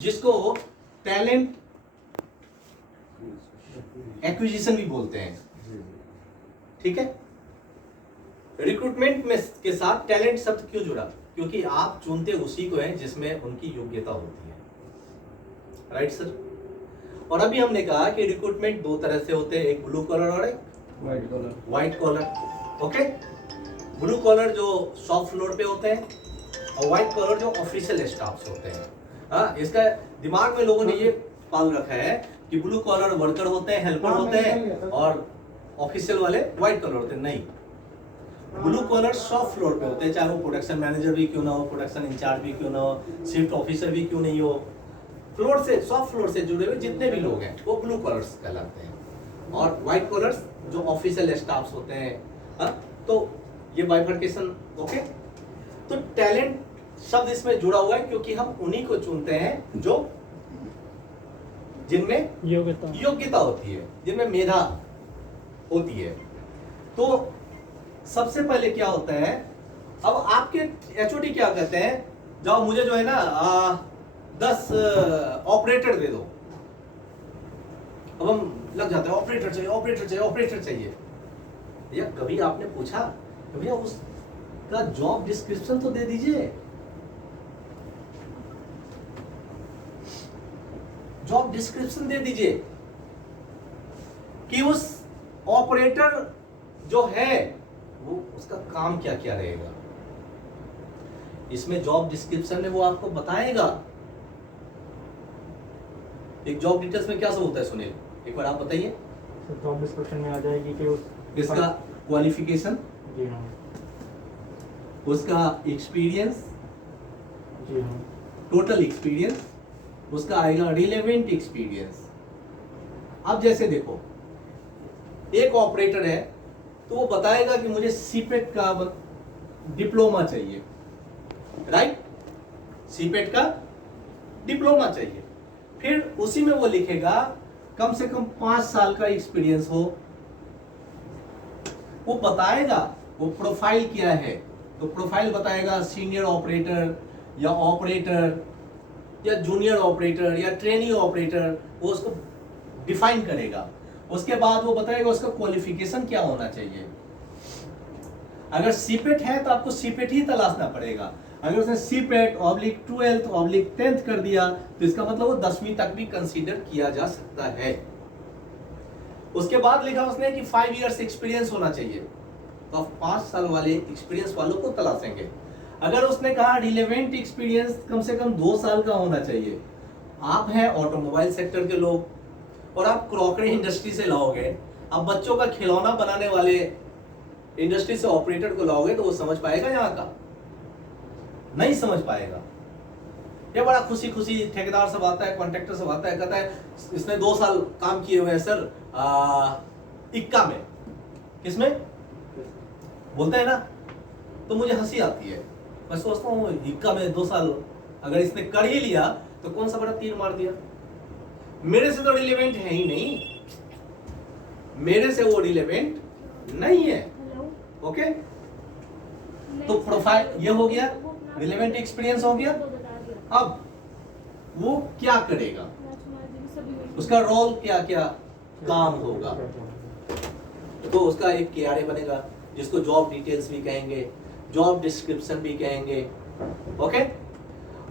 जिसको talent acquisition भी बोलते हैं। ठीक है, रिक्रूटमेंट में के साथ टैलेंट शब्द क्यों जुड़ा? क्योंकि आप चुनते उसी को हैं जिसमें उनकी योग्यता होती है। Right sir. और अभी हमने कहा कि रिक्रूटमेंट दो तरह से होते हैं, एक ब्लू कॉलर और एक white collar. Okay, blue collar जो शॉप फ्लोर पे होते हैं और व्हाइट कॉलर जो ऑफिशियल स्टाफ्स होते हैं। हाँ, इसका दिमाग में लोगों ने ये पाल रखा है कि ब्लू कॉलर वर्कर होते हैं, हेल्पर होते हैं, और ऑफिशियल वाले व्हाइट कॉलर होते हैं। नहीं, ब्लू कॉलर शॉप फ्लोर पे होते हैं, चाहे वो प्रोडक्शन मैनेजर भी क्यों ना हो, प्रोडक्शन इंचार्ज भी क्यों ना हो, शिफ्ट ऑफिसर भी क्यों नहीं हो, फ्लोर से शॉप फ्लोर से जुड़े हुए जितने भी लोग हैं वो ब्लू कॉलर्स कहलाते हैं। और व्हाइट कॉलर्स जो ऑफिशियल स्टाफ्स होते हैं। हाँ, तो ये बाइफर्केशन। ओके, तो टैलेंट शब्द इसमें जुड़ा हुआ है क्योंकि हम उन्हीं को चुनते हैं जो जिनमें योग्यता होती है, जिनमें मेधा होती है। तो सबसे पहले क्या होता है, अब आपके एचओडी क्या कहते हैं, जाओ मुझे जो है ना 10 ऑपरेटर दे दो। अब हम लग जाते हैं ऑपरेटर चाहिए, ऑपरेटर चाहिए, ऑपरेटर चाहिए। या कभी आपने पूछा भैया उसका जॉब डिस्क्रिप्शन तो दे दीजिए, जॉब डिस्क्रिप्शन दे दीजिए कि उस ऑपरेटर जो है वो उसका काम क्या क्या रहेगा। इसमें जॉब डिस्क्रिप्शन में वो आपको बताएगा। एक जॉब डिटेल्स में क्या सब होता है सुनील, एक बार आप बताइए। जॉब डिस्क्रिप्शन में आ जाएगी कि इसका क्वालिफिकेशन, जी हाँ, उसका एक्सपीरियंस, जी हाँ, टोटल एक्सपीरियंस, उसका आएगा रिलेवेंट एक्सपीरियंस। अब जैसे देखो एक ऑपरेटर है तो वो बताएगा कि मुझे सीपेट का डिप्लोमा चाहिए। राइट, सीपेट का डिप्लोमा चाहिए। फिर उसी में वो लिखेगा कम से कम 5 साल का एक्सपीरियंस हो। वो बताएगा वो प्रोफाइल क्या है, तो प्रोफाइल बताएगा सीनियर ऑपरेटर या ऑपरेटर या जूनियर ऑपरेटर या ट्रेनी ऑपरेटर, वो उसको डिफाइन करेगा। उसके बाद वो बताएगा उसका क्वालिफिकेशन क्या होना चाहिए। अगर सीपेट है तो आपको सीपेट ही तलाशना पड़ेगा। अगर उसने सीपेट /12 10th कर दिया तो इसका मतलब वो 10वीं तक भी कंसीडर किया जा सकता है। उसके बाद लिखा उसने कि 5 इयर्स एक्सपीरियंस होना चाहिए, तो आप 5 साल वाले एक्सपीरियंस वालों को तलाशेंगे। अगर उसने कहा रिलेवेंट एक्सपीरियंस कम से कम 2 साल का होना चाहिए, आप हैं ऑटोमोबाइल सेक्टर के लोग और आप क्रॉकरी इंडस्ट्री से लाओगे, आप बच्चों का खिलौना बनाने वाले इंडस्ट्री से ऑपरेटर को लाओगे तो वो समझ पाएगा यहाँ का? नहीं समझ पाएगा। ये बड़ा खुशी खुशी ठेकेदार सब आता है, कॉन्ट्रैक्टर सब आता है, कहता है इसने 2 साल काम किए हुए हैं सर इक्का में। किसमें बोलते हैं ना, तो मुझे हंसी आती है। मैं सोचता हूँ इक्का में 2 साल अगर इसने कर ही लिया तो कौन सा बड़ा तीर मार दिया। मेरे से तो रिलेवेंट है ही नहीं, मेरे से वो रिलेवेंट नहीं है। ओके, तो प्रोफाइल ये हो गया, रिलेवेंट एक्सपीरियंस हो गया। अब वो क्या करेगा, उसका रोल क्या क्या काम होगा, तो उसका एक KRA बनेगा जिसको जॉब डिटेल्स भी कहेंगे, जॉब डिस्क्रिप्शन भी कहेंगे। ओके,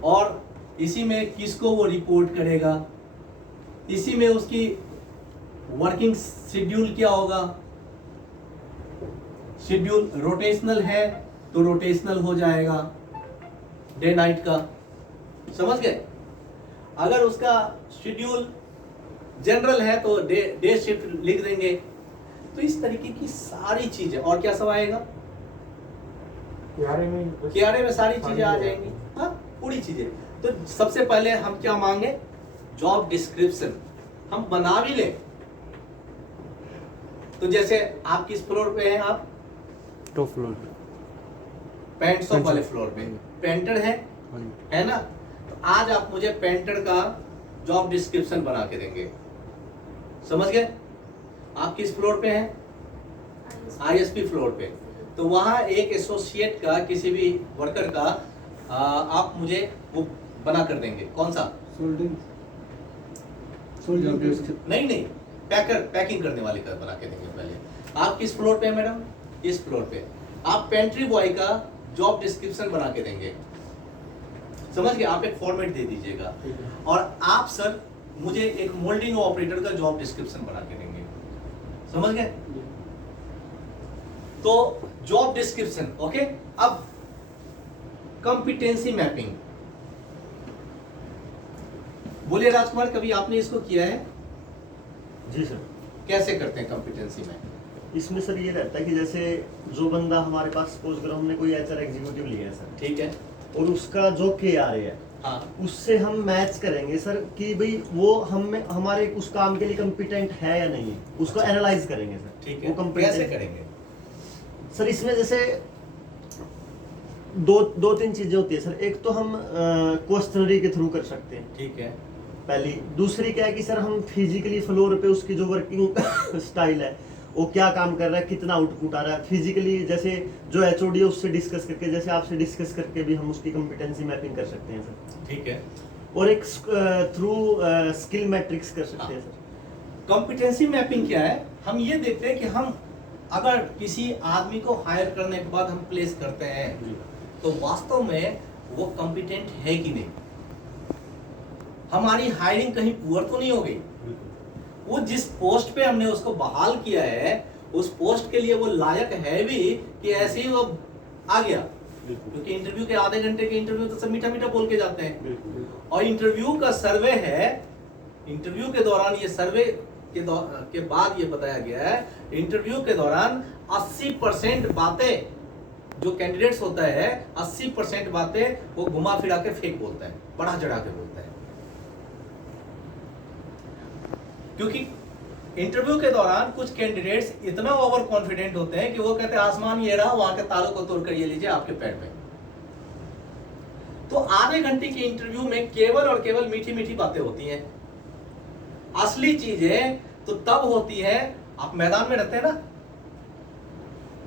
और इसी में किसको वो रिपोर्ट करेगा, इसी में उसकी वर्किंग शेड्यूल क्या होगा। शेड्यूल रोटेशनल है तो रोटेशनल हो जाएगा, डे नाइट का। समझ गए? अगर उसका शेड्यूल जनरल है तो डे शिफ्ट लिख देंगे। तो इस तरीके की सारी चीजें, और क्या सब आएगा KRA में सारी चीजें आ जाएंगी। हाँ, पूरी चीजें। तो सबसे पहले हम क्या मांगे, जॉब डिस्क्रिप्शन हम बना भी लें। तो जैसे आप किस फ्लोर पे हैं, आप टॉप फ्लोर, पेंट शॉप वाले फ्लोर पे पेंटर है ना। तो आज आप मुझे पेंटर का जॉब डिस्क्रिप्शन बना के देंगे। समझ गए? आप किस फ्लोर पे हैं, ISP फ्लोर पे। तो वहां एक एसोसिएट का, किसी भी वर्कर का आप मुझे वो बना कर देंगे। कौन सा? सोल्डिंग नहीं, पैकिंग करने वाले का बना के देंगे पहले। आप किस फ्लोर पे है मैडम? इस फ्लोर पे। आप पेंट्री बॉय का जॉब डिस्क्रिप्शन बना के देंगे, समझ गए? आप एक फॉर्मेट दे दीजिएगा, और आप सर मुझे एक मोल्डिंग ऑपरेटर का जॉब डिस्क्रिप्शन बना के देंगे, समझ गए? तो जॉब डिस्क्रिप्शन, ओके। अब कॉम्पिटेंसी मैपिंग, बोलिए राजकुमार, कभी आपने इसको किया है? जी सर। कैसे करते हैं कॉम्पिटेंसी मैपिंग? इसमें सर ये रहता है कि जैसे जो बंदा हमारे पास, सपोज करो हमने कोई एचआर एग्जीक्यूटिव लिया है सर, ठीक है, और उसका जो KRA है, हाँ, उससे हम मैच करेंगे सर कि भाई वो हमारे उस काम के लिए कंपिटेंट है या नहीं है, उसको एनालाइज करेंगे सर। ठीक वो है, competent कैसे है। करेंगे? सर इसमें जैसे दो तीन चीजें होती है सर। एक तो हम क्वेश्चनरी के थ्रू कर सकते हैं, ठीक है, पहली। दूसरी क्या है कि सर हम फिजिकली फ्लोर पे उसकी जो वर्किंग स्टाइल है, वो क्या काम कर रहा है, कितना आउटपुट आ रहा है, फिजिकली जैसे जो HOD है उससे डिस्कस करके, जैसे आपसे डिस्कस करके भी हम उसकी कॉम्पिटेंसी मैपिंग कर सकते हैं सर। ठीक है। और एक थ्रू स्किल मैट्रिक्स कर सकते हैं सर। कॉम्पिटेंसी मैपिंग क्या है? हम ये देखते हैं कि हम अगर किसी आदमी को हायर करने के बाद हम प्लेस करते हैं, तो वास्तव में वो कॉम्पिटेंट है कि नहीं, हमारी हायरिंग कहीं पुअर तो नहीं हो गई। वो जिस पोस्ट पे हमने उसको बहाल किया है, उस पोस्ट के लिए वो लायक है भी कि ऐसे ही वो आ गया, क्योंकि इंटरव्यू के आधे घंटे के इंटरव्यू तो सब मीठा मीठा बोल के जाते हैं, और इंटरव्यू का सर्वे है। इंटरव्यू के दौरान ये सर्वे के बाद ये बताया गया है, इंटरव्यू के दौरान 80% बातें जो कैंडिडेट्स होता है, 80% बातें वो घुमा फिरा के फेक बोलता है, बढ़ा चढ़ा के बोलता है। क्योंकि इंटरव्यू के दौरान कुछ कैंडिडेट्स इतना ओवर कॉन्फिडेंट होते हैं कि वो कहते हैं आसमान ये रहा, वहां के तारों को तोड़ कर ये लीजिए आपके पैर में। तो आधे घंटे के इंटरव्यू में केवल और केवल मीठी मीठी बातें होती हैं। असली चीजें तो तब होती है, आप मैदान में रहते हैं ना,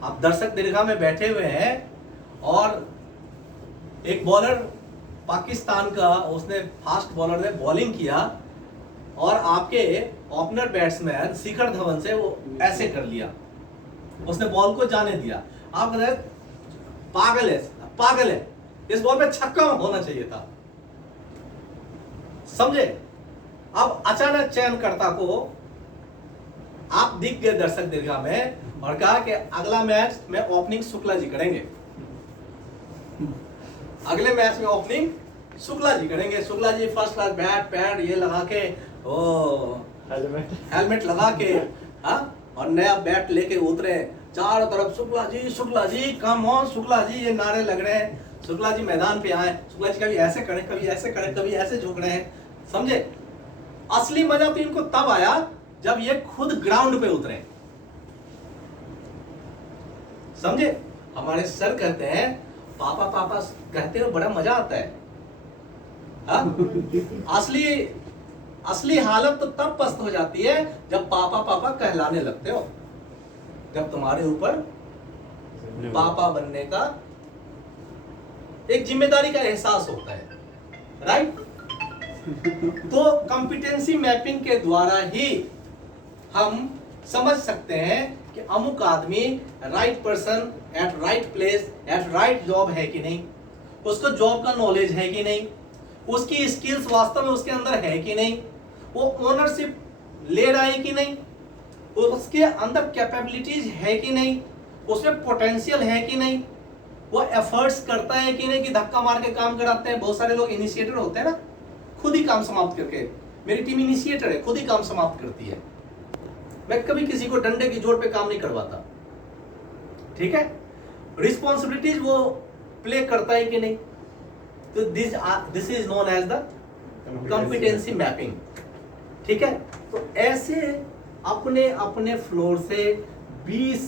आप दर्शक दीर्घा में बैठे हुए हैं, और एक बॉलर पाकिस्तान का, उसने फास्ट बॉलर ने बॉलिंग किया, और आपके ओपनर बैट्समैन शिखर धवन से वो ऐसे कर लिया, उसने बॉल को जाने दिया। आप कह रहे पागल है, इस बॉल पे छक्का होना चाहिए था, समझे? अब अचानक चयनकर्ता को आप दिख गए दर्शक दीर्घा में, और कहा कि अगला मैच में ओपनिंग शुक्ला जी करेंगे, अगले मैच में ओपनिंग शुक्ला जी करेंगे। Shukla ji first class bat pad ये लगा के, ओ हेलमेट लगा के, हाँ, और नया बैट लेके उतरे, चारों तरफ शुक्ला जी कम ऑन, शुक्ला जी ये नारे लग रहे हैं, शुक्ला जी मैदान पे आए, शुक्ला जी कभी ऐसे करें, कभी ऐसे करें, कभी ऐसे झुक रहे हैं, समझे? असली मजा तो इनको तब आया जब ये खुद ग्राउंड पे उतरे, समझे? हमारे सर कहते हैं पापा पापा कहते हो बड़ा मजा आता है, हाँ? असली हालत तो तब पस्त हो जाती है जब पापा पापा कहलाने लगते हो, जब तुम्हारे ऊपर पापा बनने का एक जिम्मेदारी का एहसास होता है, राइट? तो कॉम्पिटेंसी मैपिंग के द्वारा ही हम समझ सकते हैं कि अमुक आदमी right person at right place at right job है कि नहीं, उसको जॉब का नॉलेज है कि नहीं, उसकी स्किल्स वास्तव में उसके अंदर है कि नहीं, वो ओनरशिप ले रहा है कि नहीं, उसके अंदर कैपेबिलिटीज है कि नहीं, उसमें पोटेंशियल है कि नहीं, वो एफर्ट्स करता है कि नहीं, कि धक्का मार के काम कराते हैं। बहुत सारे लोग इनिशिएटर होते हैं ना, खुद ही काम समाप्त करके, मेरी टीम इनिशिएटर है, खुद ही काम समाप्त करती है, मैं कभी किसी को डंडे की जोर पे काम नहीं करवाता, ठीक है? रिस्पॉन्सिबिलिटीज वो प्ले करता है कि नहीं, तो this is known as the competency mapping, ठीक है? तो ऐसे अपने अपने फ्लोर से 20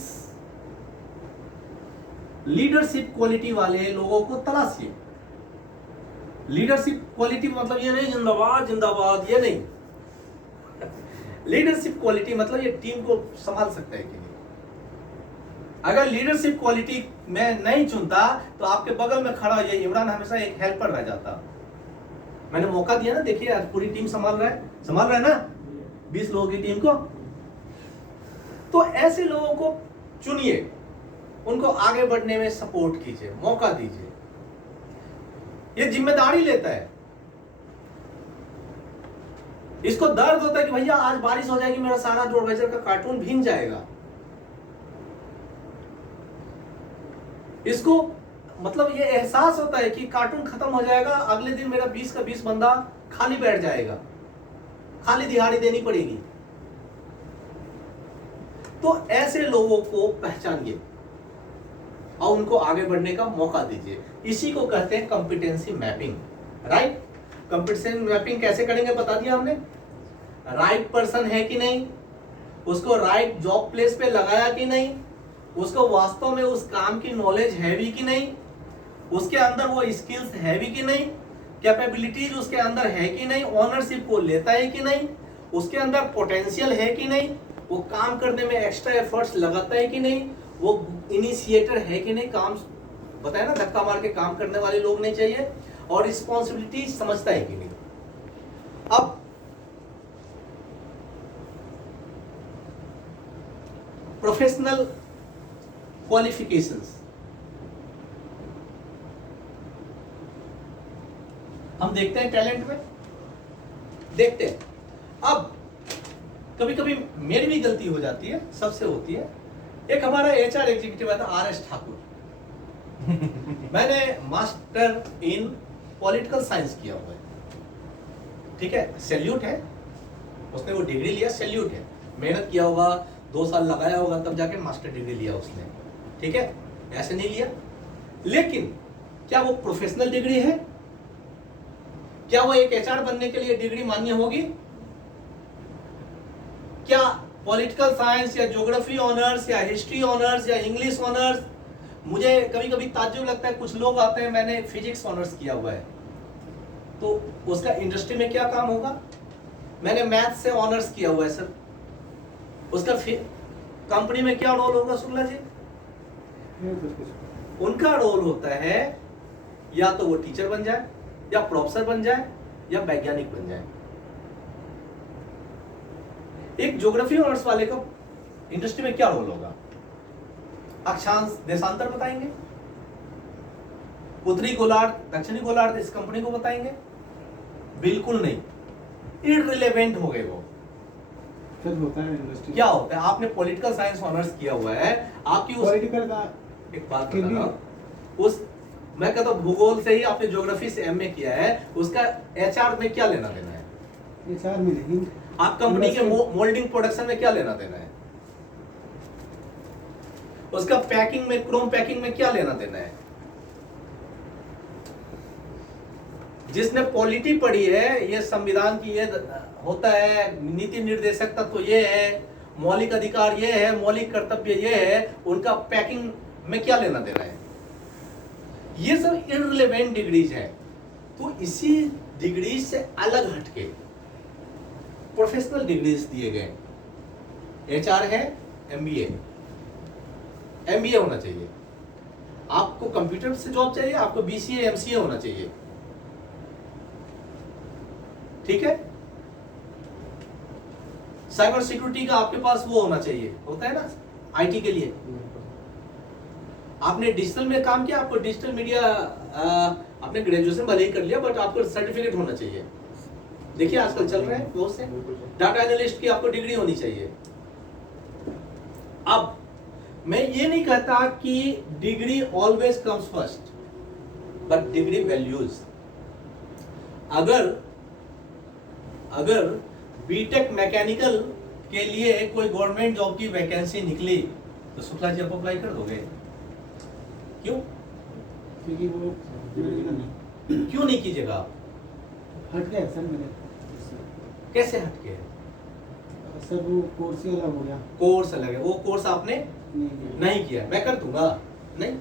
लीडरशिप क्वालिटी वाले लोगों को तलाशिए। लीडरशिप क्वालिटी मतलब ये नहीं जिंदाबाद जिंदाबाद, ये नहीं। लीडरशिप क्वालिटी मतलब ये टीम को संभाल सकता है कि नहीं। अगर लीडरशिप क्वालिटी में नहीं चुनता तो आपके बगल में खड़ा ये इमरान हमेशा एक हेल्पर रह जाता। मैंने मौका दिया ना, देखिए आज पूरी टीम संभाल रहा है ना 20 लोगों की टीम को। तो ऐसे लोगों को चुनिए, उनको आगे बढ़ने में सपोर्ट कीजिए, मौका दीजिए। ये जिम्मेदारी लेता है, इसको दर्द होता है कि भैया आज बारिश हो जाएगी, मेरा सारा जो एडवेंचर का कार्टून भीग जाएगा। इसको मतलब ये एहसास होता है कि कार्टून खत्म हो जाएगा, अगले दिन मेरा 20 का 20 बंदा खाली बैठ जाएगा, खाली दिहाड़ी देनी पड़ेगी। तो ऐसे लोगों को पहचानिए और उनको आगे बढ़ने का मौका दीजिए। इसी को कहते हैं competency mapping, right. Competency mapping कैसे करेंगे बता दिया हमने। राइट पर्सन है कि नहीं, उसको राइट जॉब प्लेस पे लगाया कि नहीं, उसको वास्तव में उस काम की नॉलेज है भी कि नहीं, उसके अंदर वो स्किल्स है भी कि नहीं, कैपेबिलिटीज उसके अंदर है कि नहीं, ओनरशिप को लेता है कि नहीं, उसके अंदर पोटेंशियल है कि नहीं, वो काम करने में एक्स्ट्रा एफर्ट्स लगाता है कि नहीं, वो इनिशिएटर है कि नहीं, काम बताया ना, धक्का मार के काम करने वाले लोग नहीं चाहिए, और रिस्पॉन्सिबिलिटी समझता है कि नहीं। अब प्रोफेशनल क्वालिफिकेशंस हम देखते हैं टैलेंट में, देखते हैं। अब कभी कभी मेरी भी गलती हो जाती है, सबसे होती है। एक हमारा एचआर एग्जीक्यूटिव था RS ठाकुर मैंने मास्टर इन पॉलिटिकल साइंस किया हुआ है, ठीक है, सैल्यूट है, उसने वो डिग्री लिया, सैल्यूट है, मेहनत किया होगा, 2 साल लगाया होगा, तब जाके मास्टर डिग्री लिया उसने, ठीक है, ऐसे नहीं लिया। लेकिन क्या वो प्रोफेशनल डिग्री है? क्या वो एक एचआर बनने के लिए डिग्री मान्य होगी? क्या पॉलिटिकल साइंस या ज्योग्राफी ऑनर्स या हिस्ट्री ऑनर्स या इंग्लिश ऑनर्स, मुझे कभी कभी ताज्जुब लगता है, कुछ लोग आते हैं मैंने फिजिक्स ऑनर्स किया हुआ है, तो उसका इंडस्ट्री में क्या काम होगा? मैंने मैथ से ऑनर्स किया हुआ है सर, उसका कंपनी में क्या रोल होगा शुक्ला जी? उनका रोल होता है या तो वो टीचर बन जाए, या प्रोफेसर बन जाए, या वैज्ञानिक बन जाए। एक ज्योग्राफी ऑनर्स वाले का इंडस्ट्री में क्या रोल होगा? अक्षांश देशांतर बताएंगे, उत्तरी गोलार्ध दक्षिणी गोलार्ध इस कंपनी को बताएंगे? बिल्कुल नहीं, इररिलेवेंट हो गए वो। होता है इंडस्ट्री क्या होता है? आपने पॉलिटिकल साइंस ऑनर्स किया हुआ है, आपकी उस पॉलिटिकल का एक बात बता रहा हूं, उस मैं कहता हूं भूगोल से ही आपने ज्योग्राफी से एमए किया है, उसका एचआर में क्या लेना देना है? एचआर में नहीं, आप कंपनी के मोल्डिंग प्रोडक्शन में क्या लेना देना है? उसका पैकिंग में, क्रोम पैकिंग में क्या लेना देना है? जिसने पॉलिटी पढ़ी है, ये संविधान की ये होता है, नीति निर्देशक तत्व ये है, मौलिक अधिकार ये है, मौलिक कर्तव्य ये है, उनका पैकिंग में क्या लेना देना है? ये सब इररिलेवेंट डिग्रीज है। तो इसी डिग्री से अलग हटके प्रोफेशनल डिग्रीज दिए गए। एचआर है, एमबीए होना चाहिए, आपको कंप्यूटर से जॉब चाहिए, आपको बीसीए एमसीए होना चाहिए, ठीक है। साइबर सिक्योरिटी का आपके पास वो होना चाहिए, होता है ना आईटी के लिए। आपने डिजिटल में काम किया, आपको डिजिटल मीडिया आपने ग्रेजुएशन भले ही कर लिया, बट आपको सर्टिफिकेट होना चाहिए। देखिए आजकल चल रहे हैं बहुत से, डाटा एनालिस्ट की आपको डिग्री होनी चाहिए। अब मैं ये नहीं कहता कि degree always comes first, but degree values. अगर बीटेक मैकेनिकल के लिए कोई गवर्नमेंट जॉब की वैकेंसी निकली तो शुक्ला जी आप अप्लाई कर दोगे? क्यों? क्योंकि वो नहीं क्यों नहीं कीजिएगा आप? हट गया सर मेरे। कैसे हट गए? सर वो कोर्स ही अलग हो गया। कोर्स अलग है, वो कोर्स आपने नहीं नहीं किया। मैं कर दूंगा? नहीं,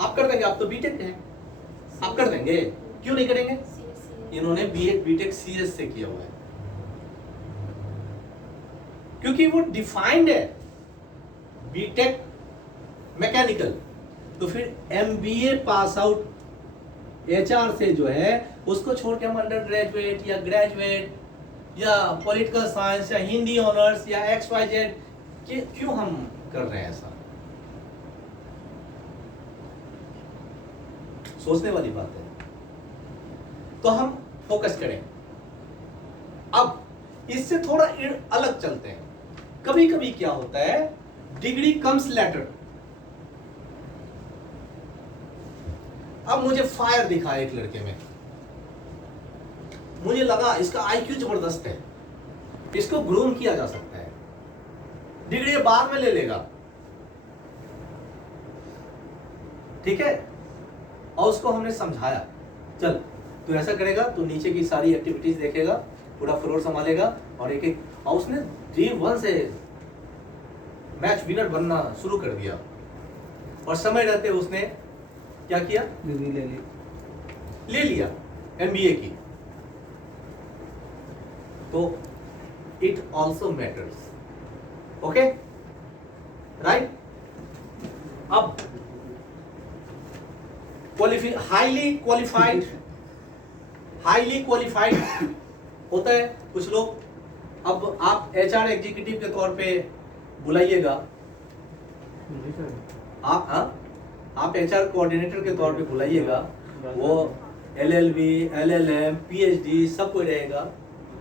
आप कर देंगे, आप तो बीटेक हैं, आप कर देंगे, क्यों नहीं करेंगे? इन्होंने बीटेक सीएस से किया हुआ है, क्योंकि वो डिफाइंड है बीटेक मैकेनिकल। तो फिर एमबीए पास आउट एचआर से जो है उसको छोड़ के हम अंडर ग्रेजुएट या ग्रेजुएट या पॉलिटिकल साइंस या हिंदी ऑनर्स या XYZ क्यों हम कर रहे हैं ऐसा? सोचने वाली बात है। तो हम फोकस करें। अब इससे थोड़ा अलग चलते हैं। कभी कभी क्या होता है, डिग्री कम्स लेटर। अब मुझे फायर दिखा एक लड़के में, मुझे लगा इसका IQ जबरदस्त है, इसको ग्रूम किया जा सकता है, डिग्री बाद में ले लेगा, ठीक है। और उसको हमने समझाया, चल तू ऐसा करेगा, तू नीचे की सारी एक्टिविटीज देखेगा, पूरा फ्लोर संभालेगा, और एक एक, और उसने डे 1 से मैच विनर बनना शुरू कर दिया। और समय रहते उसने क्या किया, डिग्री ले लिया MBA की। तो it also matters, okay, right. अब हाईली क्वालिफाइड होता है कुछ लोग। अब आप HR एग्जीक्यूटिव के तौर पे बुलाइएगा, जी सर। आप HR कोऑर्डिनेटर के तौर पे बुलाइएगा, वो LLB, LLM, PhD सब कोई रहेगा,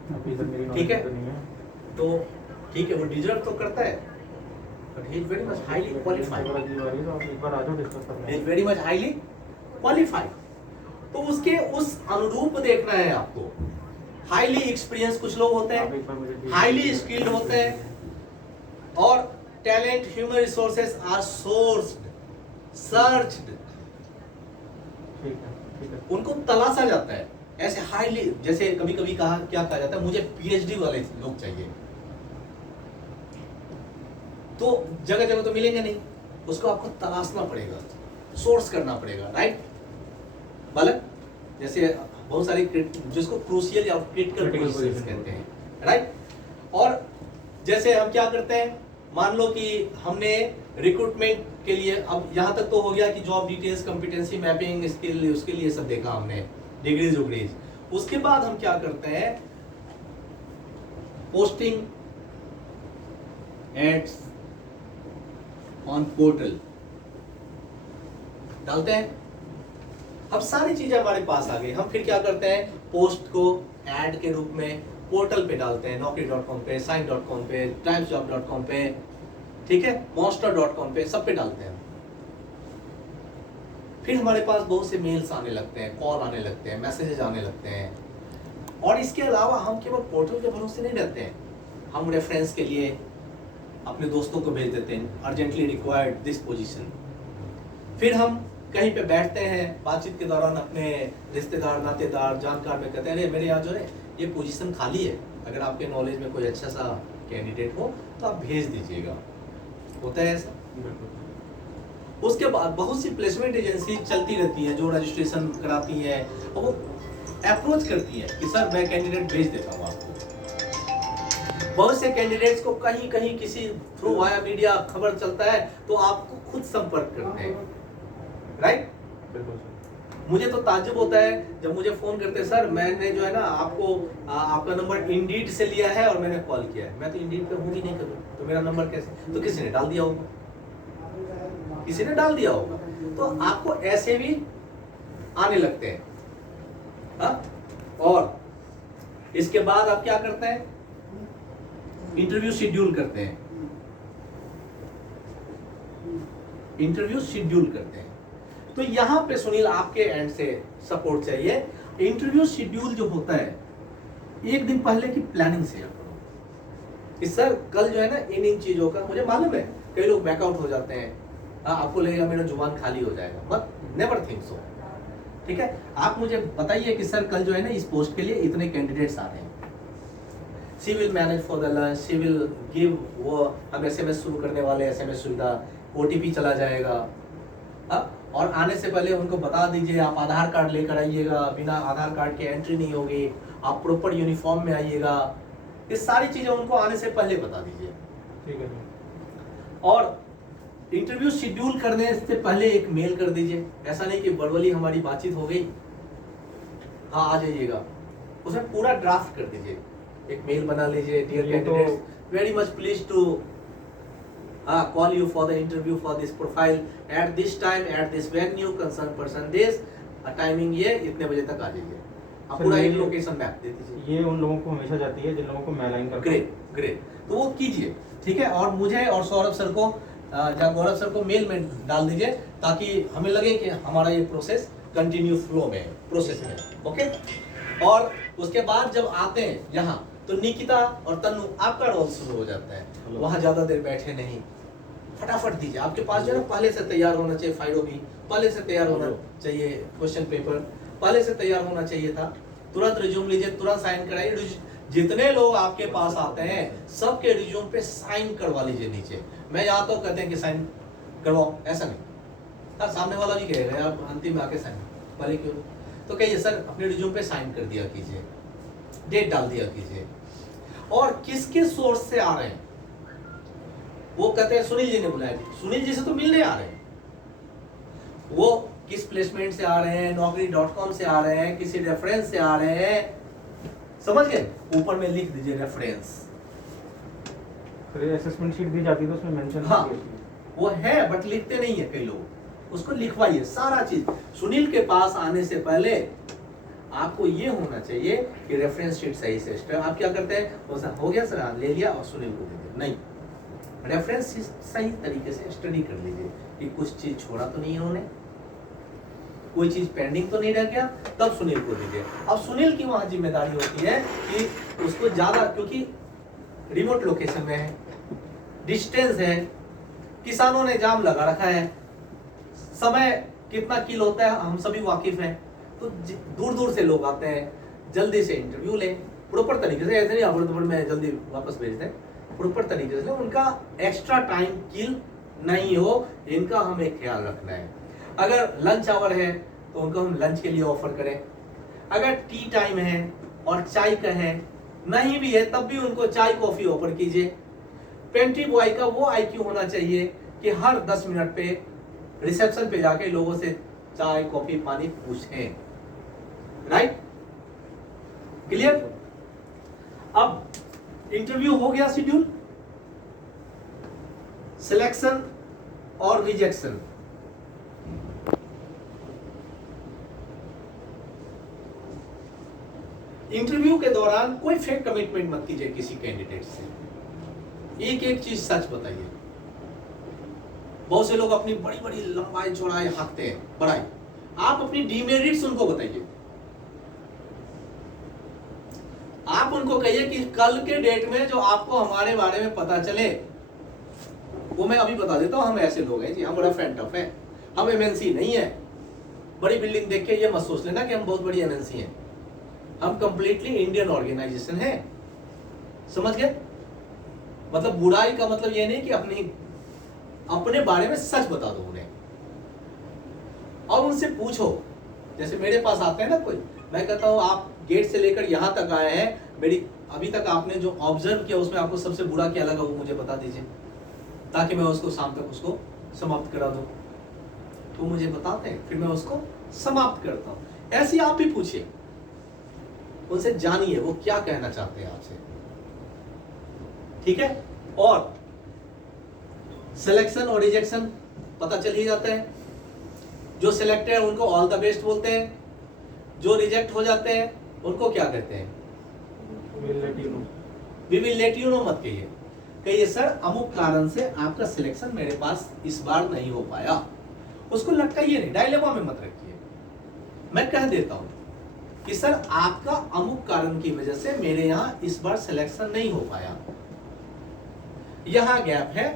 अभी तक मेरी ठीक है। knowledge तो नहीं है। तो ठीक है, वो डिजर्व तो करता है, but he is very much highly qualified, एक बार अगली बारी तो आप एक बार आ जाओ, डिस्कस कर ही लेंगे। Is very much highly qualified. तो उसके उस अनुरूप देखना है आपको। हाईली एक्सपीरियंस कुछ लोग होते आप हैं, एक बार मुझे हाईली स्किल्ड होते हैं, और talent, human resources are sourced, searched, ठीक है। उनको तलाशा जाता है। ऐसे हाईली, जैसे कभी कभी क्या कहा जाता है, मुझे PhD वाले लोग चाहिए, तो जगह जगह तो मिलेंगे नहीं, उसको आपको तलाशना पड़ेगा, सोर्स करना पड़ेगा, राइट बालक। जैसे बहुत सारे जिसको क्रूशियल या क्रिटिकल Critical पोजीशंस position कहते हैं, राइट। और जैसे हम क्या करते हैं, मान लो कि हमने रिक्रूटमेंट के लिए, अब यहाँ तक तो हो गया कि job details, competency mapping, skill, उसके लिए सब देखा हमने, डिग्रीज उग्रीज। उसके बाद हम क्या करते हैं, पोस्टिंग एड्स ऑन पोर्टल डालते हैं। अब सारी चीजें हमारे पास आ गई, हम फिर क्या करते हैं, पोस्ट को एड के रूप में पोर्टल पे डालते हैं, naukri.com पे, sign.com पे, timesjob.com पे, ठीक है, monster.com पे, सब पे डालते हैं। फिर हमारे पास बहुत से मेल्स आने लगते हैं, कॉल आने लगते हैं, मैसेजेस आने लगते हैं। और इसके अलावा हम केवल पोर्टल के भरोसे नहीं रहते हैं, हम रेफरेंस के लिए अपने दोस्तों को भेज देते हैं, अर्जेंटली रिक्वायर्ड दिस पोजीशन। फिर हम कहीं पे बैठते हैं, बातचीत के दौरान अपने रिश्तेदार, नातेदार, जानकार में कहते हैं, अरे मेरे यहाँ जो है ये पोजीशन खाली है, अगर आपके नॉलेज में कोई अच्छा सा कैंडिडेट हो तो आप भेज दीजिएगा। होता है ऐसा। बिल्कुल। उसके बाद बहुत सी प्लेसमेंट एजेंसी चलती रहती हैं, जो रजिस्ट्रेशन कराती हैं, और वो अप्रोच करती है कि सर मैं कैंडिडेट भेज देता हूँ आपको। बहुत से कैंडिडेट्स को कहीं कहीं किसी थ्रू वाया मीडिया खबर चलता है, तो आपको खुद संपर्क करते हैं, राइट। बिल्कुल सर। मुझे तो ताज्जुब होता है जब मुझे फोन करते हैं, सर मैंने जो है ना आपको आपका नंबर इंडीड से लिया है और मैंने कॉल किया है। मैं तो इंडीड पे हूँ ही नहीं कभी, तो मेरा नंबर कैसे, तो किसी ने डाल दिया होगा, किसी ने डाल दिया होगा। तो आपको ऐसे भी आने लगते हैं, हाँ? और इसके बाद आप क्या करते हैं, इंटरव्यू शेड्यूल करते हैं, इंटरव्यू शेड्यूल करते हैं। तो यहां पे सुनील आपके एंड से सपोर्ट चाहिए। इंटरव्यू शेड्यूल जो होता है, एक दिन पहले की प्लानिंग से करो कि सर कल जो है ना इन चीजों का, मुझे मालूम है कई लोग बैकआउट हो जाते हैं, आपको लगेगा मेरा जुबान खाली हो जाएगा, बट नेवर थिंक सो, ठीक है। आप मुझे बताइए कि सर कल जो है ना इस पोस्ट के लिए इतने कैंडिडेट्स आ रहे हैं, she will manage for the lunch, she will give, वो हम SMS शुरू करने वाले, SMS सुविधा, OTP चला जाएगा, और आने से पहले उनको बता दीजिए आप आधार कार्ड लेकर आइएगा, बिना आधार कार्ड के एंट्री नहीं होगी, आप प्रॉपर यूनिफॉर्म में आइएगा। ये सारी चीजें उनको आने से पहले बता दीजिए, ठीक है। और इंटरव्यू शेड्यूल करने से पहले एक मेल कर दीजिए। ऐसा नहीं कि वर्बली हमारी बातचीत हो गई, हाँ आ जाइएगा, उसमें पूरा ड्राफ्ट कर दीजिए, एक मेल बना लीजिए, डियर ये तो- candidates very much please to call you for the interview for this profile at this time at this venue concerned person this timing ये इतने बजे तक आ जाइए। आप सर, पूरा एक ये- लोकेशन मैप दे दीजिए। ये उन लोगों को हमेशा जाती है जिन लोगों को मैं लाइन करता हूँ। ग्रेट ग्रेट, तो वो कीजिए, ठीक है। और मुझे और सौरभ सर को या गौरव सर को मेल में डाल दीजिए ताकि हमें लगे कि हमारा ये प्रोसेस कंटिन्यू फ्लो में है, प्रोसेस में, ओके। और उसके बाद जब आते हैं यहाँ तो निकिता और तन्नू आपका रोल शुरू हो जाता है, वहाँ ज्यादा देर बैठे नहीं, फटाफट दीजिए। आपके पास जो है ना पहले से तैयार होना चाहिए, फाइलों भी पहले से तैयार होना चाहिए, क्वेश्चन पेपर पहले से तैयार होना चाहिए था। तुरंत रिज्यूम लीजिए, तुरंत साइन कराइए। जितने लोग आपके पास आते हैं सबके रिज्यूम पे साइन करवा लीजिए नीचे। मैं यहाँ तो कहते हैं कि साइन करवाओ, ऐसा नहीं, हाँ सामने वाला भी कहेगा यार अंतिम में आके साइन वाले क्यों, तो कहिए सर अपने रिज्यूम पे साइन कर दिया कीजिए, डेट डाल दिया कीजिए। और किसके सोर्स से आ रहे हैं वो कहते हैं सुनील जी ने बुलाया जी, सुनील जी से तो मिलने आ रहे हैं, वो किस प्लेसमेंट से आ रहे हैं, naukri.com से आ रहे हैं, किसी रेफरेंस से आ रहे हैं, समझ गए। ऊपर में लिख दीजिए रेफरेंस, फिर असेसमेंट शीट दी जाती है तो उसमें मेंशन हाँ वो है बट लिखते नहीं है कई लोग, उसको लिखवाइए सारा चीज। सुनील के पास आने से पहले आपको ये होना चाहिए कि रेफरेंस शीट सही से आप क्या करते हैं, वो सर हो गया सर हाँ, ले लिया और सुनील को दे दिया, नहीं, रेफरेंस सही तरीके से स्टडी कर लीजिए कि कुछ चीज छोड़ा तो नहीं है उन्होंने, कोई चीज पेंडिंग तो नहीं रह गया, तब सुनील को दीजिए। अब सुनील की वहां जिम्मेदारी होती है कि उसको ज्यादा, क्योंकि रिमोट लोकेशन में है, डिस्टेंस है, किसानों ने जाम लगा रखा है, समय कितना किल होता है हम सभी वाकिफ हैं, तो दूर दूर से लोग आते हैं, जल्दी से इंटरव्यू लें प्रॉपर तरीके से, ऐसे नहीं अबड़ में जल्दी वापस भेज दें, प्रॉपर तरीके से उनका एक्स्ट्रा टाइम किल नहीं हो, इनका हमें ख्याल रखना है। अगर लंच आवर है तो उनको हम लंच के लिए ऑफर करें, अगर टी टाइम है और चाय का है, नहीं भी है तब भी उनको चाय कॉफी ऑफर कीजिए। पेंट्री बॉय का वो आईक्यू होना चाहिए कि हर 10 मिनट पे रिसेप्शन पे जाके लोगों से चाय कॉफी पानी पूछें, राइट, क्लियर। अब इंटरव्यू हो गया शेड्यूल, सिलेक्शन और रिजेक्शन। इंटरव्यू के दौरान कोई फेक कमिटमेंट मत कीजिए किसी कैंडिडेट से, एक एक चीज सच बताइए। बहुत से लोग अपनी बड़ी बड़ी लंबाई चौड़ाई हाँकते हैं, बड़ाई, आप अपनी डीमेरिट्स उनको बताइए। आप उनको कहिए कि कल के डेट में जो आपको हमारे बारे में पता चले, वो मैं अभी बता देता हूं, हम ऐसे लोग हैं जी, हम बड़ा फ्रेंड टफ है, हम एमएनसी नहीं है। बड़ी बिल्डिंग देख के ये मत सोच लेना कि हम बहुत बड़ी एमएनसी हैं, हम कंप्लीटली इंडियन ऑर्गेनाइजेशन है, समझ गए। मतलब बुराई का मतलब ये नहीं कि अपने बारे में सच बता दो उन्हें, और उनसे पूछो। जैसे मेरे पास आते हैं ना कोई, मैं कहता हूं आप गेट से लेकर यहां तक आए हैं, मेरी अभी तक आपने जो ऑब्जर्व किया उसमें आपको सबसे बुरा क्या लगा वो मुझे बता दीजिए, ताकि मैं उसको शाम तक उसको समाप्त करा दूं। तो मुझे बताते हैं, फिर मैं उसको समाप्त करता हूं। ऐसे आप भी पूछिए, उनसे जानिए वो क्या कहना चाहते हैं आपसे, ठीक है। और सिलेक्शन और रिजेक्शन पता चल ही जाता है। जो सिलेक्टेड है उनको ऑल द बेस्ट बोलते हैं, जो रिजेक्ट हो जाते हैं उनको क्या कहते हैं, we will let you know मत कहिए सर अमुक कारण से आपका सिलेक्शन मेरे पास इस बार नहीं हो पाया। उसको लटकाइए नहीं, डायलेमा में मत रखिए। मैं कह देता हूं कि सर आपका अमुक कारण की वजह से मेरे यहां इस बार सिलेक्शन नहीं हो पाया, यहां गैप है,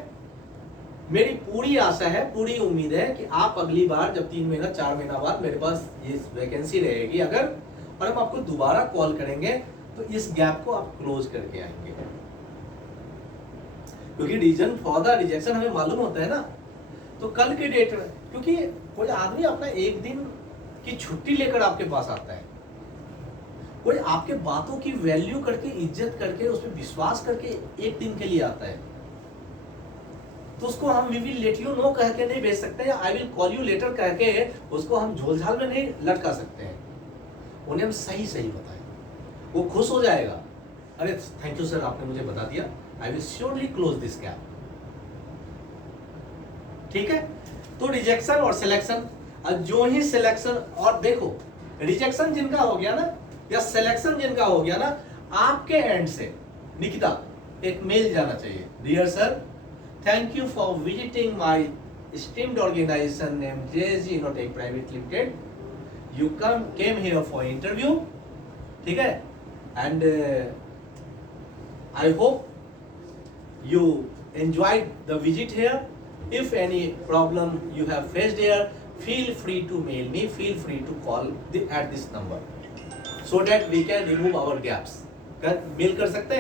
मेरी पूरी आशा है, पूरी उम्मीद है कि आप अगली बार जब 3 महीना 4 महीना बाद मेरे पास ये वैकेंसी रहेगी अगर, और हम आपको दोबारा कॉल करेंगे तो इस गैप को आप क्लोज करके आएंगे। क्योंकि रीजन फॉर द रिजेक्शन हमें मालूम होता है ना। तो कल के डेट में, क्योंकि कोई आदमी अपना एक दिन की छुट्टी लेकर आपके पास आता है, कोई आपके बातों की वैल्यू करके, इज्जत करके, उस पर विश्वास करके एक दिन के लिए आता है, तो उसको हम we will let you know कह के नहीं भेज सकते, या I will call you later कह के उसको हम झोलझाल में नहीं लटका सकते हैं। उन्हें हम सही सही बताएं, वो खुश हो जाएगा, अरे थैंक यू सर आपने मुझे बता दिया, I will surely close this gap. ठीक है, तो रिजेक्शन और सिलेक्शन, जो ही सिलेक्शन, और देखो रिजेक्शन जिनका हो गया ना या सिलेक्शन जिनका हो गया ना, आपके एंड से निकिता एक मेल जाना चाहिए, dear sir thank you for visiting my esteemed organization named JSG Innotech Private Limited. You came here for interview, ठीक है, and I hope you enjoyed the visit here. If any problem you have faced here, feel free to mail me, feel free to call at this number, so that we can remove our gaps. Mail कर सकते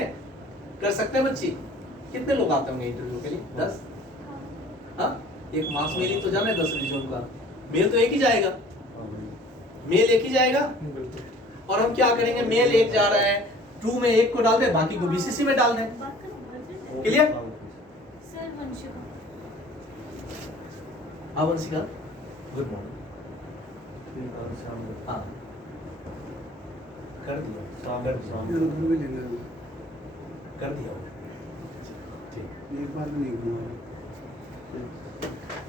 हैं बच्ची? कितने लोग आते होंगे interview के लिए? 10? हाँ, एक मास मेल ही तो जाना है 10 रिज्यूम का, मेल तो एक ही जाएगा, मेल एक ही जाएगा। और हम क्या करेंगे, मेल एक जा रहा है, 2 में एक को डाल दे, बाकी को बीसीसी में डाल दें। क्लियर? हाँ वंशिका, गुड मॉर्निंग। हाँ कर दिया, कर दिया एक बार नहीं हुआ।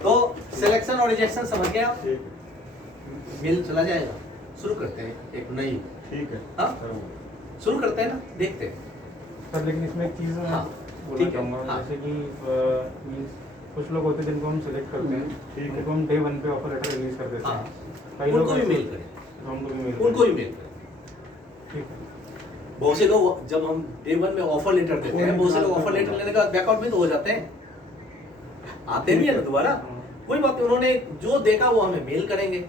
तो सिलेक्शन और रिजेक्शन समझ गए आप? मेल चला जाएगा। शुरू करते हैं एक नई, ठीक है। हाँ शुरू करते हैं ना, देखते हैं सर। लेकिन इसमें एक चीज़ हाँ, बोलना ठीक है, चाहूँगा, हाँ। जैसे कि मीन्स कुछ लोग होते हैं जिनको हम सिलेक्ट करते हैं, ठीक है। उनको हम डे 1 पे ऑफर लेटर रिलीज कर देते हाँ, हैं। कई लोग उनको भी ऐसे- मेल करें, उनको भी मेल उनको भी मेल करें। ठीक है। बहुत से लोग जब हम डे 1 में ऑफर लेटर देते हैं, बहुत से लोग ऑफर लेटर लेने का बैकआउट भी तो हो जाते हैं, आते नहीं है ना दोबारा। कोई बात नहीं, उन्होंने जो देखा वो हमें मेल करेंगे।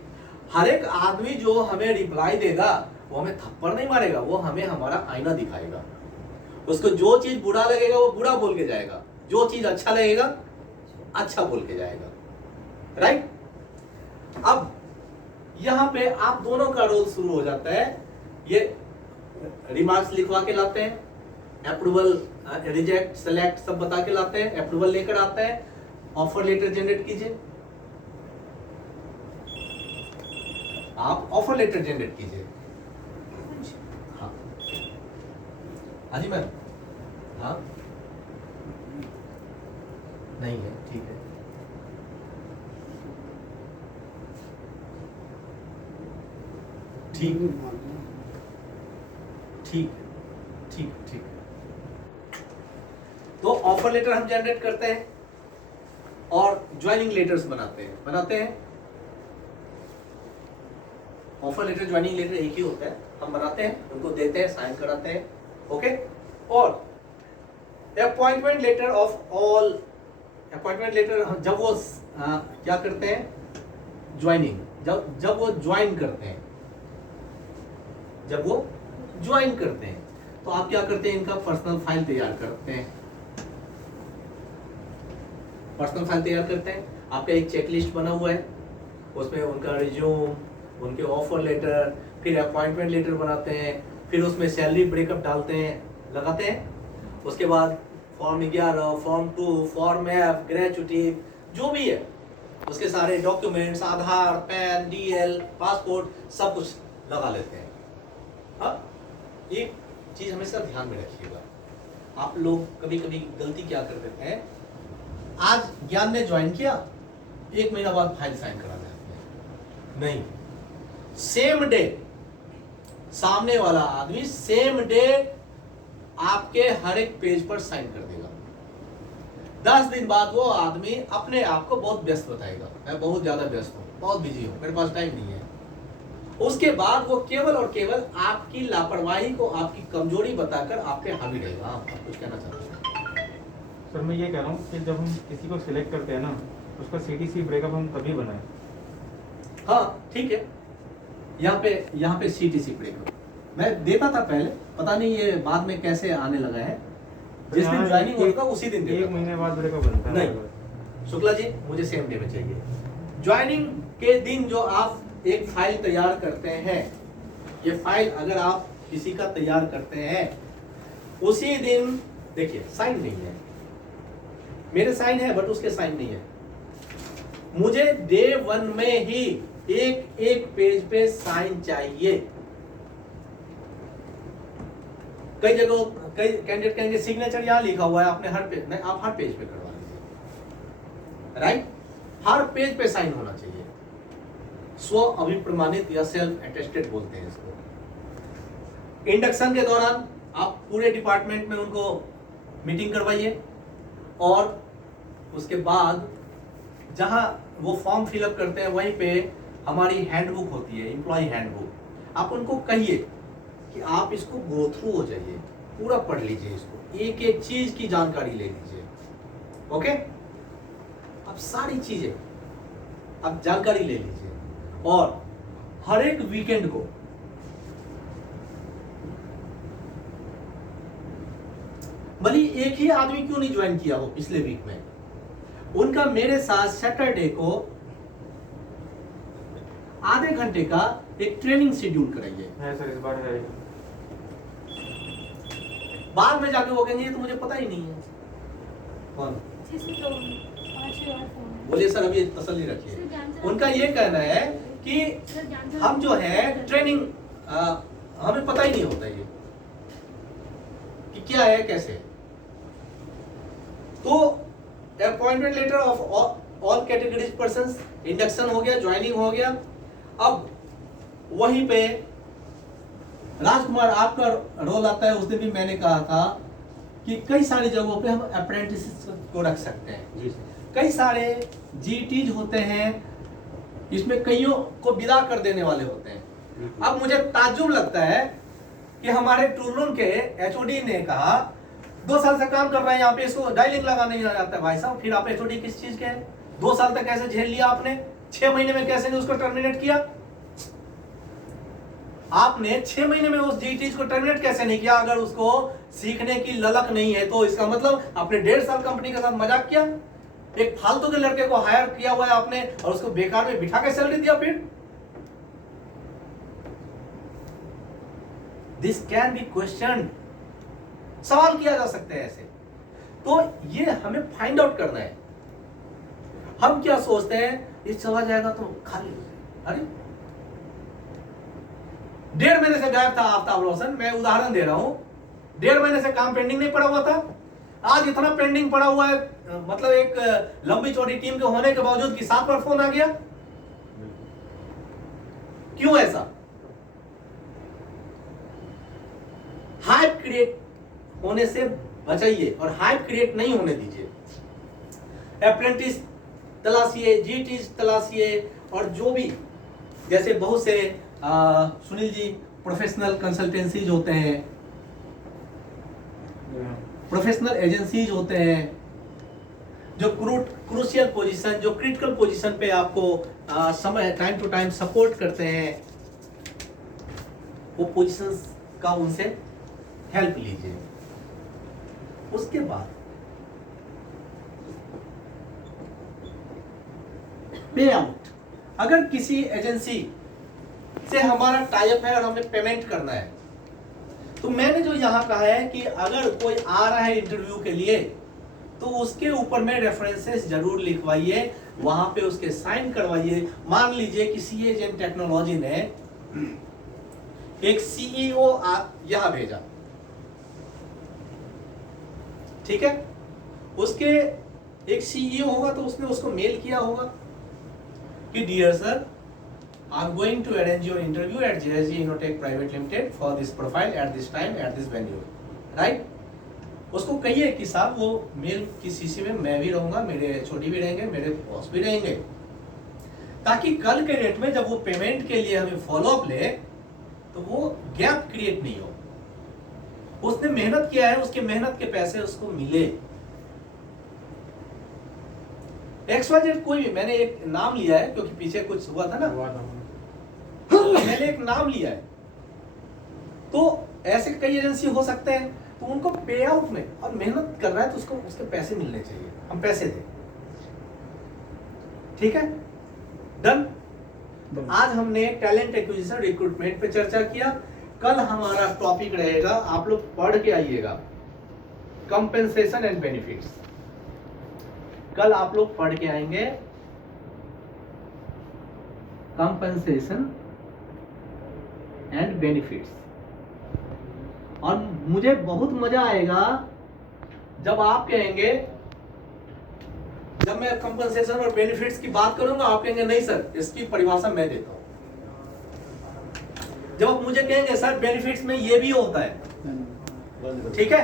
हर एक आदमी जो हमें रिप्लाई देगा वो हमें थप्पड़ नहीं मारेगा, वो हमें हमारा आईना दिखाएगा। उसको जो चीज बुरा लगेगा वो बुरा बोल के जाएगा, जो चीज अच्छा लगेगा अच्छा बोल के जाएगा, राइट। अब यहां पे आप दोनों का रोल शुरू हो जाता है। ये रिमार्क्स लिखवा के लाते हैं, अप्रूवल, रिजेक्ट, सेलेक्ट सब बता के लाते हैं, अप्रूवल लेकर आते हैं, ऑफर लेटर जनरेट कीजिए। आप ऑफर लेटर जनरेट कीजिए। हाँ हाँ जी मैम, हाँ नहीं है, ठीक है, ठीक ठीक ठीक ठीक। तो ऑफर लेटर हम जनरेट करते हैं और ज्वाइनिंग लेटर्स बनाते हैं। ऑफर लेटर ज्वाइनिंग लेटर एक ही होता है, हम बनाते हैं, उनको देते हैं, साइन कराते हैं, ओके। और appointment letter of all, appointment letter जब वो क्या करते हैं, ज्वाइनिंग, जब वो ज्वाइन करते हैं, जब वो ज्वाइन करते हैं तो आप क्या करते हैं, इनका पर्सनल फाइल तैयार करते हैं। पर्सनल फाइल तैयार करते हैं, आपका एक चेकलिस्ट बना हुआ है, उसमें उनका रिज्यूम, उनके ऑफर लेटर, फिर अपॉइंटमेंट लेटर बनाते हैं, फिर उसमें सैलरी ब्रेकअप डालते हैं, लगाते हैं। उसके बाद form 11, form 2, form F, gratuity, जो भी है उसके सारे डॉक्यूमेंट्स, आधार, पैन, डीएल, पासपोर्ट, सब कुछ लगा लेते हैं। हाँ, एक चीज हमेशा ध्यान में रखिएगा, आप लोग कभी कभी गलती क्या कर देते हैं, आज ज्ञान ने ज्वाइन किया, 1 महीना बाद फाइल साइन करा देते हैं। नहीं, सेम डे सामने वाला आदमी सेम डे आपके हर एक पेज पर साइन कर देगा। 10 दिन बाद वो आदमी अपने आप को बहुत व्यस्त बताएगा, मैं बहुत ज्यादा व्यस्त हूँ, बहुत बिजी हूँ, मेरे पास टाइम नहीं है। उसके बाद वो केवल और केवल आपकी लापरवाही को, आपकी कमजोरी बताकर आप पे हावी रहेगा। आप कुछ कहना चाहते हैं? सर मैं ये कह रहा हूँ कि जब हम किसी को सिलेक्ट करते हैं ना, उसका सीटीसी ब्रेकअप हम तभी बनाएं। हाँ ठीक है, यहाँ पे सीटीसी ब्रेकअप मैं देता था पहले, पता नहीं ये बाद में कैसे आने लगा है। जिस दिन ज्वाइनिंग होगा उसी दिन देता 1 था। महीने बाद ब्रेकअप बनता है। नहीं शुक्ला जी, मुझे सेम डे में चाहिए। ज्वाइनिंग के दिन जो आप एक फाइल तैयार करते हैं, ये फाइल अगर आप किसी का तैयार करते हैं उसी दिन, देखिए साइन नहीं है, मेरे साइन है बट उसके साइन नहीं है। मुझे डे 1 में ही एक पेज पे साइन चाहिए, कई जगह कई कैंडिडेट कहेंगे सिग्नेचर यहाँ लिखा हुआ है, आपने हर पेज नहीं, आप हर पेज पे करवा लीजिए, राइट। हर पेज पे साइन होना चाहिए। स्व अभिप्रमाणित या सेल्फ अटेस्टेड बोलते हैं इसको। इंडक्शन के दौरान आप पूरे डिपार्टमेंट में उनको मीटिंग करवाइए और उसके बाद जहां वो फॉर्म फिलअप करते हैं वहीं पे हमारी हैंडबुक होती है, एम्प्लॉय हैंडबुक। आप उनको कहिए कि आप इसको गो थ्रू हो जाइए, पूरा पढ़ लीजिए, इसको एक एक चीज की जानकारी ले लीजिए। ओके, अब सारी चीजें आप जानकारी ले लीजिए और हर एक वीकेंड को भले एक ही आदमी क्यों नहीं ज्वाइन किया हो पिछले वीक में, उनका मेरे साथ सैटरडे को आधे घंटे का एक ट्रेनिंग शेड्यूल कराइए। है सर, इस बार है। बाद में जाके वो कहेंगे ये तो मुझे पता ही नहीं है। कौन? बोलिए सर, अभी तसल्ली रखिए। उनका ये कहना है कि हम जो है ट्रेनिंग हमें पता ही नहीं होता ये कि क्या है कैसे। तो appointment letter of all categories persons, induction हो गया, ज्वाइनिंग हो गया। अब वहीं पे राजकुमार आपका रोल आता है। उस दिन भी मैंने कहा था कि कई सारी जगहों पे हम अप्रेंटिस को रख सकते हैं। जी सर। कई सारे जीटीज होते हैं, इसमें कईयों को विदा कर देने वाले होते हैं। अब मुझे ताज्जुब लगता है कि हमारे टूरलून के एचओडी ने कहा 2 साल से काम कर रहे हैं यहाँ पे, इसको डायलिंग लगा नहीं आ जाता है। भाई साहब, फिर आप एचओडी किस चीज के हैं? 2 साल तक कैसे झेल लिया आपने? 6 महीने में कैसे उसको टर्मिनेट किया आपने? 6 महीने में उस जीटीज को टर्मिनेट कैसे नहीं किया? अगर उसको सीखने की ललक नहीं है तो इसका मतलब आपने 1.5 साल कंपनी के साथ मजाक किया। एक फालतू के लड़के को हायर किया हुआ है आपने और उसको बेकार में बिठा के सैलरी दिया। फिर दिस कैन बी क्वेश्चन, सवाल किया जा सकते हैं ऐसे। तो ये हमें फाइंड आउट करना है। हम क्या सोचते हैं ये चला जाएगा तो खाली हो जाएगा। अरे 1.5 महीने से गायब था आफ्ताब रोशन, मैं उदाहरण दे रहा हूं। 1.5 महीने से काम पेंडिंग नहीं पड़ा हुआ था, आज इतना पेंडिंग पड़ा हुआ है। मतलब एक लंबी चौड़ी टीम के होने के बावजूद कि 7 बार फोन आ गया। क्यों ऐसा? हाइप क्रिएट होने से बचाइए और हाइप क्रिएट नहीं होने दीजिए। अप्रेंटिस तलाशिए, जीटीज तलाशिए और जो भी जैसे बहुत से सुनील जी प्रोफेशनल कंसल्टेंसीज होते हैं, प्रोफेशनल एजेंसीज होते हैं जो क्रूशियल पोजीशन, जो क्रिटिकल पोजीशन पे आपको समय टाइम टू टाइम सपोर्ट करते हैं, वो पोजीशंस का उनसे हेल्प लीजिए। उसके बाद पे आउट, अगर किसी एजेंसी से हमारा टाई अप है और हमें पेमेंट करना है, तो मैंने जो यहां कहा है कि अगर कोई आ रहा है इंटरव्यू के लिए तो उसके ऊपर में रेफरेंसेस जरूर लिखवाइए, वहां पे उसके साइन करवाइए। मान लीजिए कि सीएजेन टेक्नोलॉजी ने एक सीईओ यहां भेजा, ठीक है, उसके एक सीईओ होगा तो उसने उसको मेल किया होगा कि dear sir, I am going to arrange your interview at JSG Innotech Private Limited for this profile at this time at this venue, right? उसको कहिए कि साहब वो मेल की सीसी में मैं भी रहूंगा, मेरे एचओडी भी रहेंगे, मेरे बॉस भी रहेंगे, ताकि कल के डेट में जब वो पेमेंट के लिए हमें फॉलो अप ले तो वो गैप क्रिएट नहीं हो। उसने मेहनत किया है, उसके मेहनत के पैसे उसको मिले। XYZ कोई भी, मैंने एक नाम लिया है क्योंकि पीछे कुछ हुआ था ना, मैंने एक नाम लिया है, तो ऐसे कई एजेंसी हो सकते हैं, तो उनको पे आउट में, और मेहनत कर रहा है तो उसको उसके पैसे मिलने चाहिए, हम पैसे दें। ठीक है, डन। आज हमने टैलेंट एक्विजिशन रिक्रूटमेंट पे चर्चा किया। कल हमारा टॉपिक रहेगा, आप लोग पढ़ के आइएगा, कंपेंसेशन एंड बेनिफिट्स। कल आप लोग पढ़ के आएंगे कंपेंसेशन एंड बेनिफिट्स। और मुझे बहुत मजा आएगा जब आप कहेंगे, जब मैं कंपनसेशन और बेनिफिट्स की बात करूंगा आप कहेंगे नहीं सर इसकी परिभाषा मैं देता हूं। जब आप मुझे कहेंगे सर बेनिफिट्स में ये भी होता है, ठीक है।